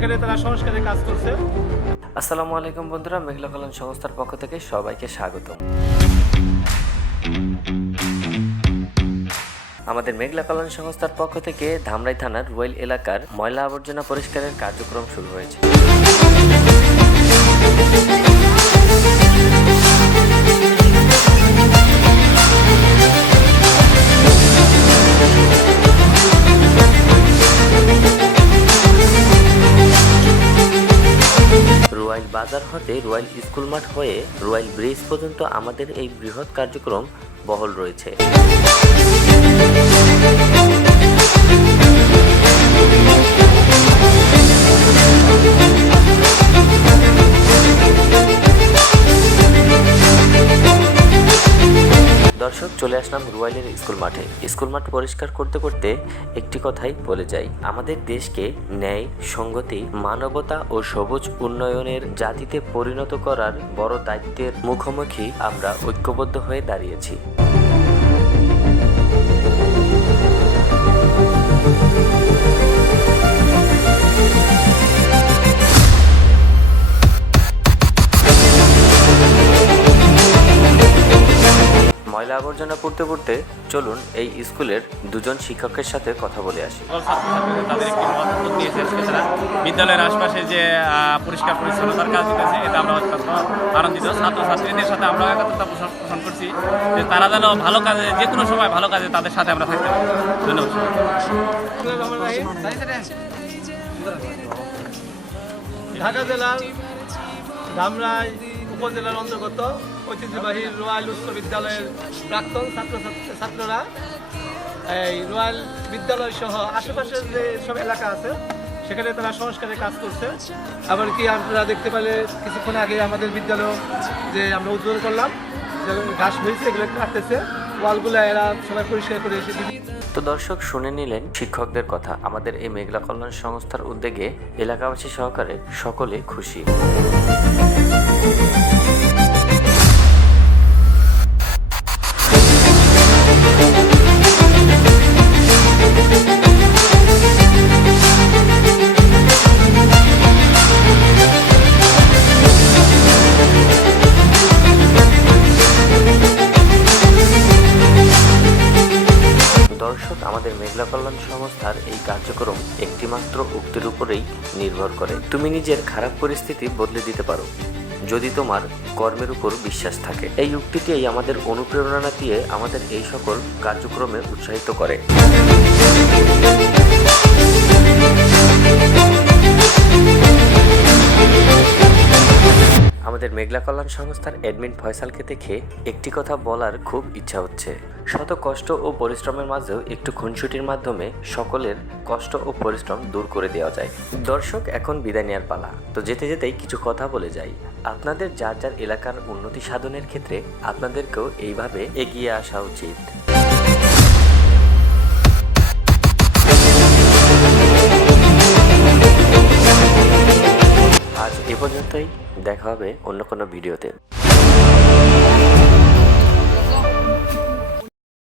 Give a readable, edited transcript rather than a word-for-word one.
সেখানে তারা সংস্কারের কাজ করছে। আসসালামু আলাইকুম বন্ধুরা, মেঘলা কল্যাণ সংস্থার পক্ষ থেকে সবাইকে স্বাগতম। আমাদের মেঘলা কল্যাণ সংস্থার পক্ষ থেকে ধামরাই থানার রুয়াইল এলাকার ময়লা আবর্জনা পরিষ্কারের কার্যক্রম শুরু হয়েছে। রুয়াইল বাজার হতে রুয়াইল স্কুল মাঠ হয়ে রুয়াইল ব্রিজ পর্যন্ত আমাদের এই বৃহৎ কার্যক্রম বহল রয়েছে। দর্শক, চলে আসলাম রুয়াইলের স্কুল মাঠে। স্কুল মাঠ পরিষ্কার করতে করতে একটি কথাই বলে যাই, আমাদের দেশকে ন্যায়, সংগতি, মানবতা ও সবুজ উন্নয়নের জাতিতে পরিণত করার বড় দায়িত্বের মুখোমুখি আমরা ঐক্যবদ্ধ হয়ে দাঁড়িয়েছি। ময়লা আবর্জনা করতে করতে চলুন এই স্কুলের দুজন শিক্ষকের সাথে কথা বলে আসি। তাদের একটি মতামত দিয়েছে, এছাড়া বিদ্যালয়ের আশপাশে যে পরিষ্কার পরিচ্ছন্নতার কাজ দিতেছে, এটা আমরা অত্যন্ত আনন্দিত। ছাত্রছাত্রীদের সাথে আমরা একাত্মতা পোষণ করছি যে তারা যেন ভালো কাজে, যে কোনো সময় ভালো কাজে তাদের সাথে আমরা থাকতে পারি। ধন্যবাদ। ঢাকা জেলার ধামরাই উপজেলার অন্তর্গত ঐতিহ্যবাহী রুয়াইল উচ্চ বিদ্যালয়ের প্রাক্তন ছাত্ররা এই রুয়াইল বিদ্যালয় সহ আশেপাশের যে সব এলাকা আছে সেখানে তারা সংস্কারের কাজ করছে। আবার কি আপনারা দেখতে পেলে কিছুক্ষণ আগে আমাদের বিদ্যালয় যে আমরা উদ্বোধন করলাম, যে ঘাস হয়েছে এগুলো কাটতেছে, ওয়ালগুলো এরা সবাই পরিষ্কার করে এসে। তো দর্শক, শুনে নিলেন শিক্ষকদের কথা। আমাদের এই মেঘলা কল্যাণ সংস্থার উদ্যোগে এলাকাবাসী সহকারে সকলে খুশি। দর্শক, আমাদের মেঘলা কল্যাণ সংস্থার এই কার্যক্রম একটিমাত্র উক্তির উপরেই নির্ভর করে। তুমি নিজের খারাপ পরিস্থিতি বদলে দিতে পারো যদি তোমার কর্মের উপর বিশ্বাস থাকে। এই উক্তিটিই আমাদের অনুপ্রেরণা দিয়ে আমাদের এই সকল কার্যক্রমে উৎসাহিত করে। আমাদের মেঘলা কল্যাণ সংস্থার অ্যাডমিন ফয়সালকে দেখে একটি কথা বলার খুব ইচ্ছা হচ্ছে। শত কষ্ট ও পরিশ্রমের মাঝেও একটু খুনসুটির মাধ্যমে সকলের কষ্ট ও পরিশ্রম দূর করে দেওয়া যায়। দর্শক, এখন বিদায় নেওয়ার পালা। তো যেতে যেতেই কিছু কথা বলে যাই। আপনাদের যার যার এলাকার উন্নতি সাধনের ক্ষেত্রে আপনাদেরকেও এইভাবে এগিয়ে আসা উচিত। আজ এ পর্যন্তই, দেখা হবে অন্য কোনো ভিডিওতে।